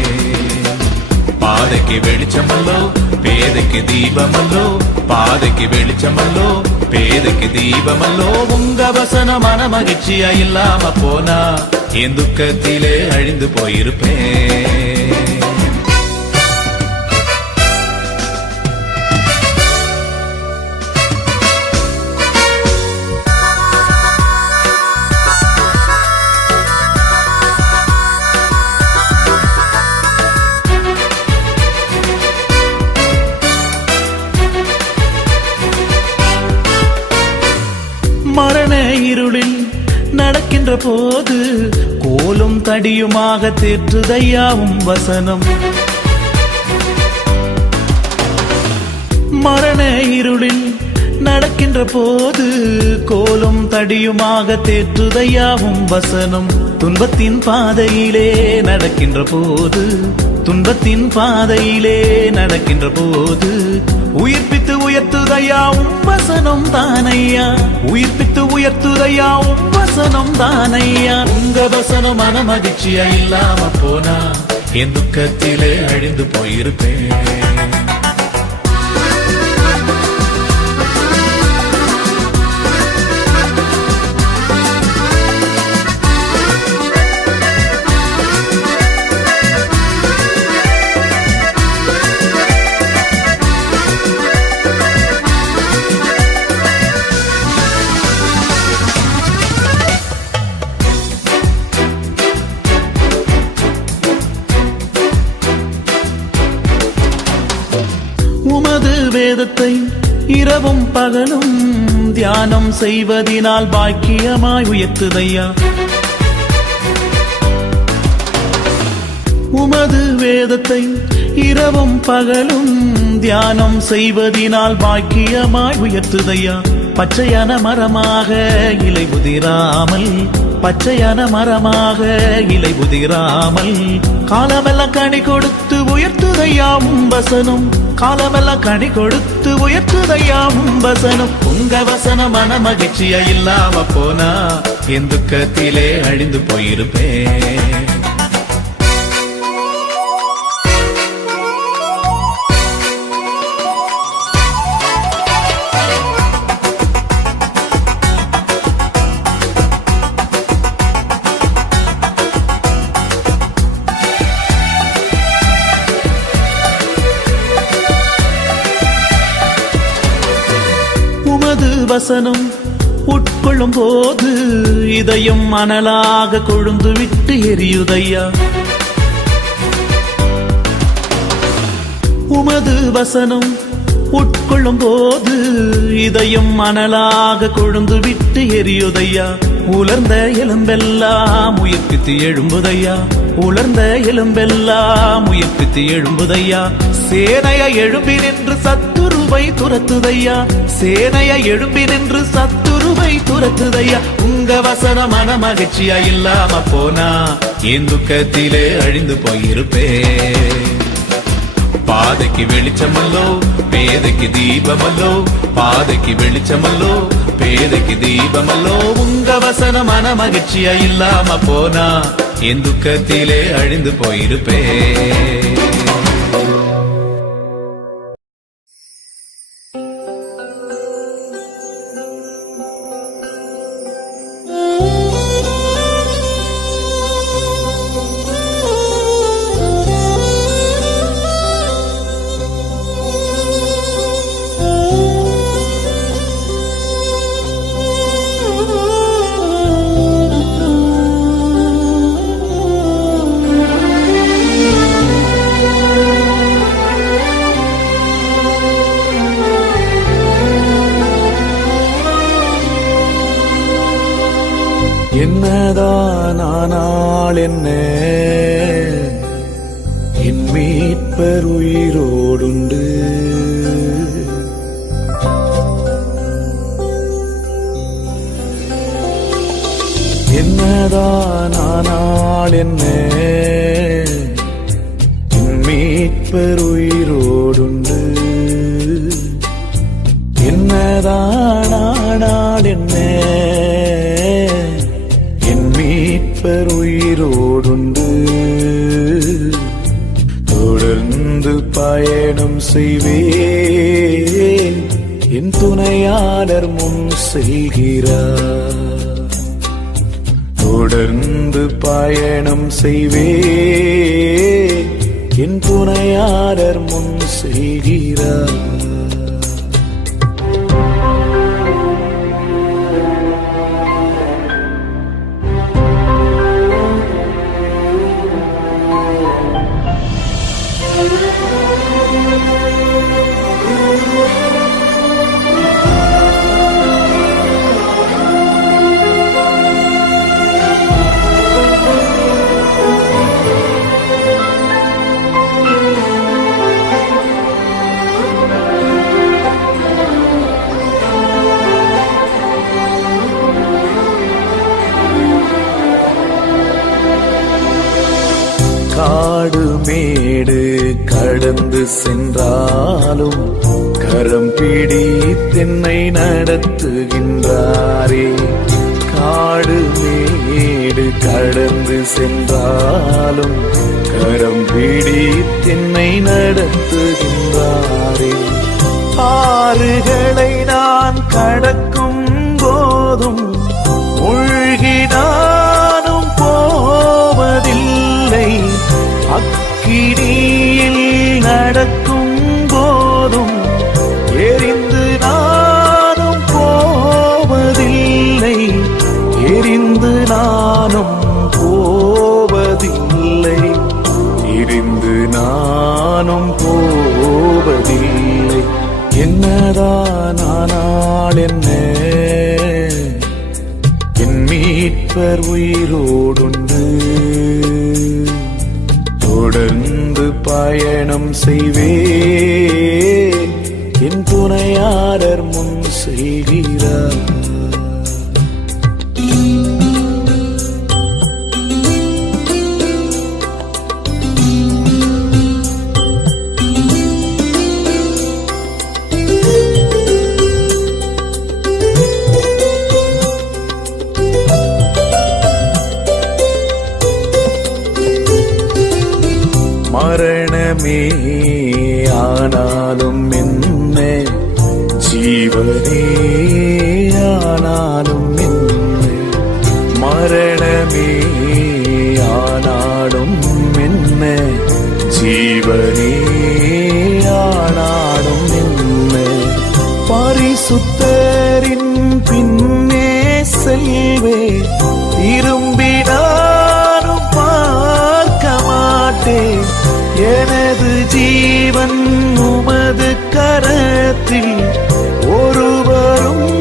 பாதைக்கு வெளிச்சமல்லோ பேதைக்கு தீபமல்லோ, பாதைக்கு வெளிச்சமல்லோ பேதைக்கு தீபமல்லோ. உங்க வசனம் மன மகிழ்ச்சியா இல்லாம போனா என் துக்கத்திலே அழிந்து போயிருப்பேன். மரண இருளில் நடக்கின்ற போது கோலும் தடியுமாக தேற்றுதையாவும் வசனம். மரண இருளில் நடக்கின்ற போது கோலும் தடியுமாக தேற்றுதையாவும் வசனம். துன்பத்தின் பாதையிலே நடக்கின்ற போது, துன்பத்தின் பாதையிலே நடக்கின்ற போது உயிர்ப்பித்து உயர்த்துதையாவும் வசனம் தானையா, உயிர்ப்பித்து உயர்த்துதையாவும் வசனம் தானையா. உங்க வசனம் மன மகிழ்ச்சியா இல்லாம போனா என் துக்கத்திலே அழிந்து போயிருப்பேன். உமது வேதத்தை இரவும் பகலும் தியானம் செய்வதினால் பாக்கியமாய் உயர்த்துதையா. உமது வேதத்தை இரவும் பகலும் தியானம் செய்வதினால் பாக்கியமாய் உயர்த்துதையா. பச்சையான மரமாக இலை உதிராமல், பச்சையான மரமாக இலை உதிராமல் காலமெல்லாம் கனி கொடுத்து உயர்த்துதையாவும் வசனம். காலமெல்லாம் கனி கொடுத்து உயர்த்துதையாவும் வசனம். உங்க வசனம் மன மகிழ்ச்சியா இல்லாம போனா என் துக்கத்திலே அழிந்து போயிருப்பேன். உமது வசனம் உட்கொள்ளும் போது இதயம் மணலாக கொழுந்து விட்டு எரியுதையா. உமது வசனம் உட்கொள்ளும் போது இதயம் மணலாக கொழுந்து விட்டு எரியுதையா. உலர்ந்த எலும்பெல்லாம் உயிர்ப்பித்து எழும்புதையா. உலர்ந்த எலும்பெல்லாம் உயிர்ப்பித்து எழும்புதையா. சேனைய எழும்பி நின்று சத்துருவை துரத்துதையா. சேனைய எழும்பி நின்று சத்துருவை துரத்துதையா. உங்க வசன மன மகிழ்ச்சியா இல்லாம போனா என் துக்கத்திலே அழிந்து போயிருப்பேன். பாதைக்கு வெளிச்சமல்லோ பேதைக்கு தீபமல்லோ. பாதைக்கு வெளிச்சமல்லோ பேதைக்கு தீபமல்லோ. உங்க வசன மன மகிழ்ச்சியா இல்லாம போனா என் துக்கத்திலே அழிந்து போயிருப்பேன். என்னதான் ஆனால் என்ன, என் மீட்பர் உயிரோடுண்டு. என்னதான் ஆனால் என்ன, என் மீட்பர் உயிரோடுண்டு. என்னதான் ஆனால் என்ன, மீட்பர் உயிரோடுண்டு. தொடர்ந்து பயணம் செய்வேன், என் துணையாளர் முன் செல்கிறார். தொடர்ந்து பயணம் செய்வேன், என் துணையாளர் முன் செல்கிறார். காடு மேடு கடந்து சென்றாலும் கரம் பிடித்தென்னை நடத்துகின்றாரே. காடு மேடு கடந்து சென்றாலும் கரம் பிடித்தென்னை நடத்துகின்றாரே. ஆறுகளை நான் கடக்கும் போதும் மூழ்கினானும் போவதில்லை. அக்கினியில் நடக்கும் போதும் எரிந்து நானும் போவதில்லை. எரிந்து நானும் போவதில்லை. எரிந்து நானும் போவதில்லை. என்னதான் ஆனால் என்ன, என் மீட்பர் உயிரோடுண்டு. தொடர்ந்து பயணம் செய்வேன், என் துணையாளர் முன் செல்கிறார். மரணமே ஆனாலும் என்ன, ஜீவனே ஆனாலும் என்ன. மரணமே ஆனாலும் என்ன, ஜீவனே ஆனாலும் என்ன. பரிசுத்தரின் பின்னே செல்வே, திரும்பினாலும் பார்க்க மாட்டேன். எனது ஜீவன் உமது கரத்தில், ஒருவரும்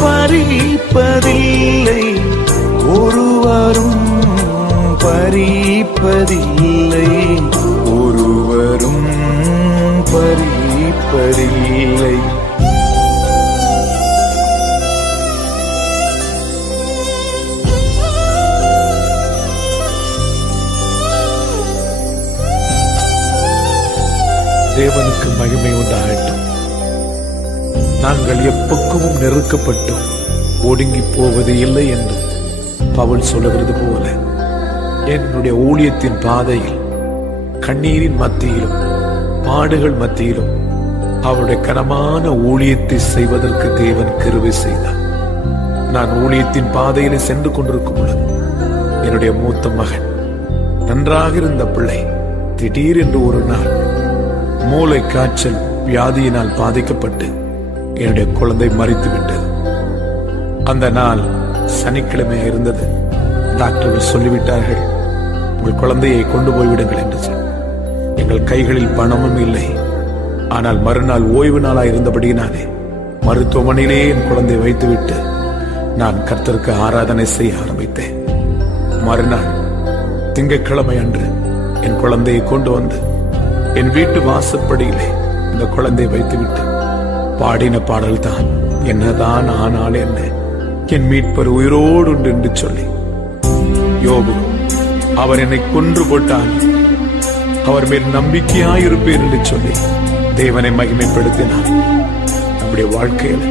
பறிப்பதில்லை, ஒருவரும் பறிப்பதில்லை, ஒருவரும் பறிப்பதில்லை. தேவனுக்கு மகிமை உண்டாகட்டும். நாங்கள் எப்பக்கமும் நெருக்கப்பட்டோம், ஒடுங்கி போவது இல்லை என்று பவுல் சொல்லுகிறது போல, என்னுடைய ஊழியத்தின் பாதையில் கண்ணீரின் மத்தியிலும் பாடுகள் மத்தியிலும் அவருடைய கனமான ஊழியத்தை செய்வதற்கு தேவன் கிருபை செய்தார். நான் ஊழியத்தின் பாதையிலே சென்று கொண்டிருக்கும் பொழுது என்னுடைய மூத்த மகன், நன்றாக இருந்த பிள்ளை, திடீரென்று ஒரு நாள் மூளை காய்ச்சல் வியாதியினால் பாதிக்கப்பட்டு என்னுடைய குழந்தை மரித்து விட்டது. அந்த நாள் சனிக்கிழமை இருந்தது. டாக்டர்கள் சொல்லிவிட்டார்கள், உங்கள் குழந்தையை கொண்டு போய்விடுங்கள் என்று சொல்லி. எங்கள் கைகளில் பணமும் இல்லை. ஆனால் மறுநாள் ஓய்வு நாளாக இருந்தபடியினாலே மருத்துவமனையிலே என் குழந்தை வைத்துவிட்டு நான் கர்த்தருக்கு ஆராதனை செய்ய ஆரம்பித்தேன். மறுநாள் திங்கட்கிழமை அன்று என் குழந்தையை கொண்டு வந்து என் வீட்டு வாசப்படியிலே இந்த குழந்தையை வைத்துவிட்டு பாடின பாடல் தான், என்னதான் ஆனால் என்ன, என் மீட்பர் உயிரோடு உண்டு என்று சொல்லி. யோபு, அவர் என்னை கொன்று போட்டான், அவர் மேல் நம்பிக்கையாயிருப்பேன் என்று சொல்லி தேவனை மகிமைப்படுத்தினார். நம்முடைய வாழ்க்கையில்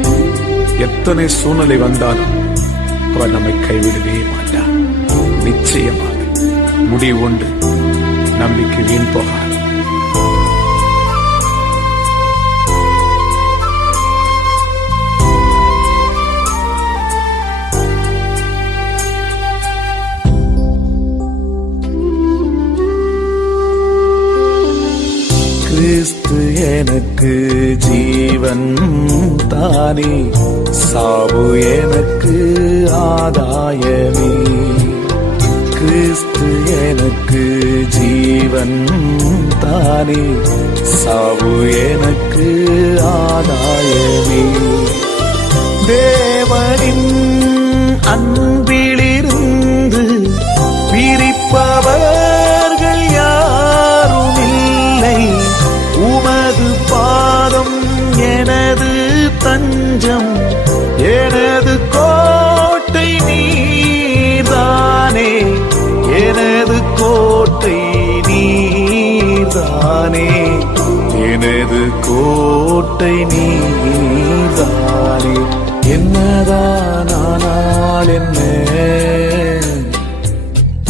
எத்தனை சூழ்நிலை வந்தாலும் அவர் நம்மை கைவிடவே மாட்டார். நிச்சயமாக முடிவு உண்டு, நம்பிக்கை வீண் போகாது. கிறிஸ்து எனக்கு ஜீவன் தானே, சாவு எனக்கு ஆதாயமே. கிறிஸ்து எனக்கு ஜீவன் தானே, சாவு எனக்கு ஆதாயமே. தேவனின் அன்பிலிருந்து பிரிப்பவர்கள் யாரும் இல்லை. உமது பாதம் எனது தஞ்சம், எனது கோட்டை நீர்தானே, எனது கோட்டை நீர்தானே, எனது கோட்டை நீர்தானே. என்னதான் ஆனால் என்ன,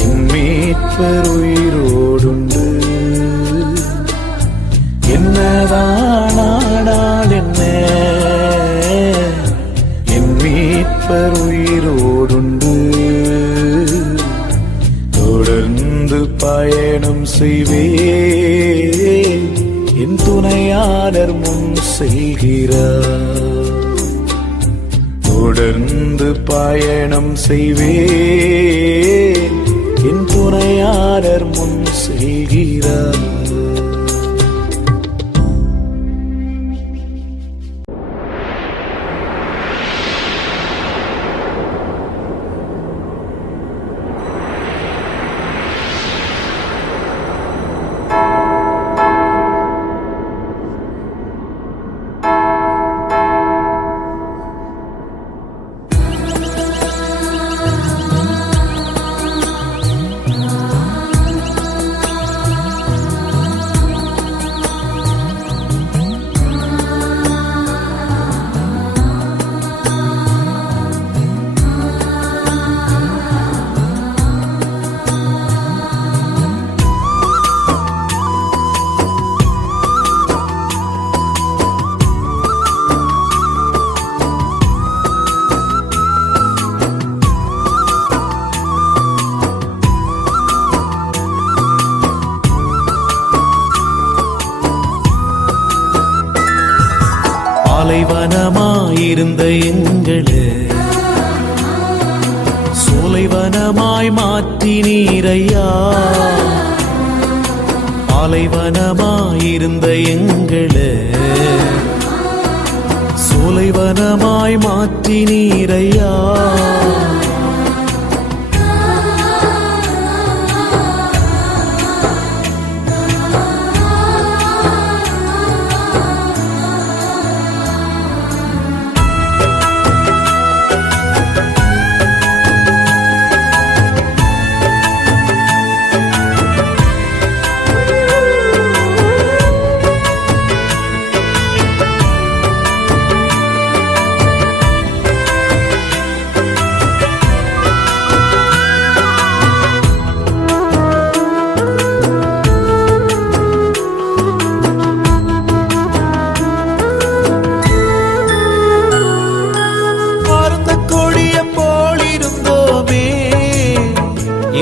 என் மீட்பர் உயிரோடுண்டு. என்னதான் ஆனால் என்ன, என் மீட்பர் உயிரோடுண்டு. தொடர்ந்து பயணம் செய்வேன், என் துணையாளர் முன் செல்கிறார். தொடர்ந்து பயணம் செய்வேன், என் துணையாளர் முன் செல்கிறார். பாலைவனமாயிருந்த எங்களை சோலைவனமாய் மாற்றினீரையா. பாலைவனமாயிருந்த எங்களை சோலைவனமாய் மாற்றினீரையா.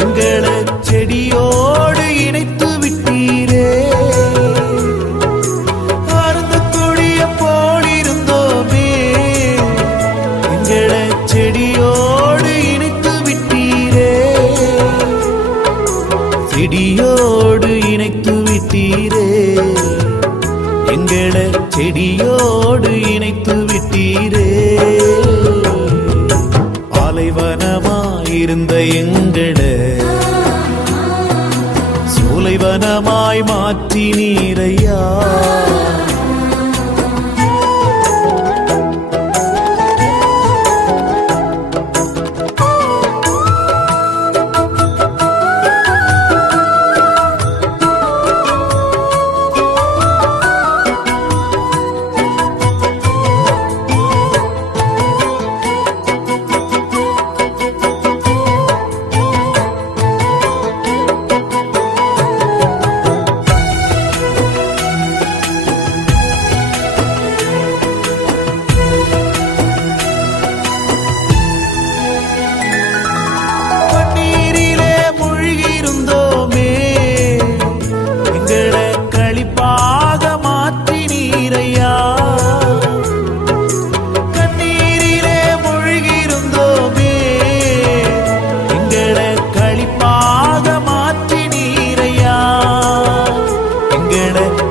எங்களை செடியோடு இணைத்து விட்டீரே. அருந்த கொடிய போல் இருந்தோமே, எங்களை செடியோடு இணைத்து விட்டீரே. செடியோடு இணைத்து விட்டீரே, எங்களை செடியோடு இணைத்து விட்டீரே. பாலைவனமாயிருந்த எங்களை சோலைவனமாய் மாற்றினீரையா.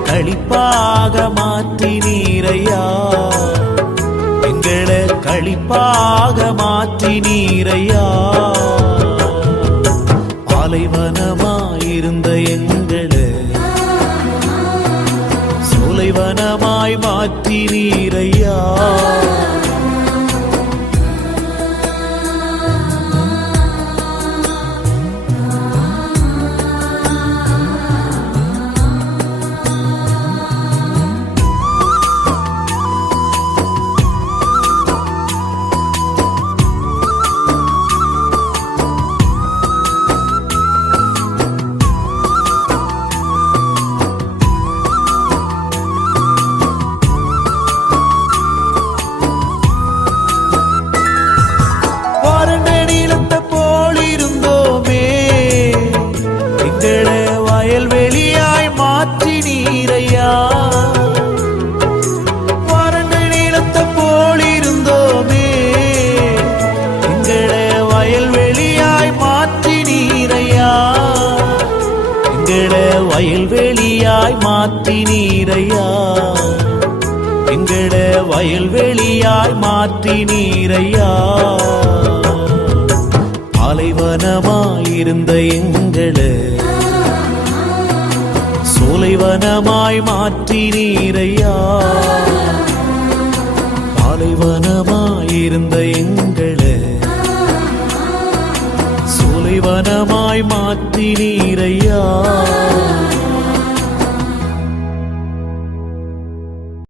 களிப்பாக மாற்றினீரையா, எங்களை களிப்பாக மாற்றினீரையா. பாலைவனமாயிருந்த எங்களை சோலைவனமாய் மாற்றினீரையா. வயல்வெளியாய் மாற்றினீரையா. வறண்ட நிலத்தை போல் இருந்தோமே, எங்களை வயல்வெளியாய் மாற்றினீரையா. எங்களை வயல்வெளியாய் மாற்றினீரையா. எங்களை வயல்வெளியாய் மாற்றினீரையா. பாலைவனமாயிருந்த எங்களை சோலைவனமாய் மாற்றினீரையா. பாலைவனமாயிருந்த எங்களை சோலைவனமாய் மாற்றினீரையா.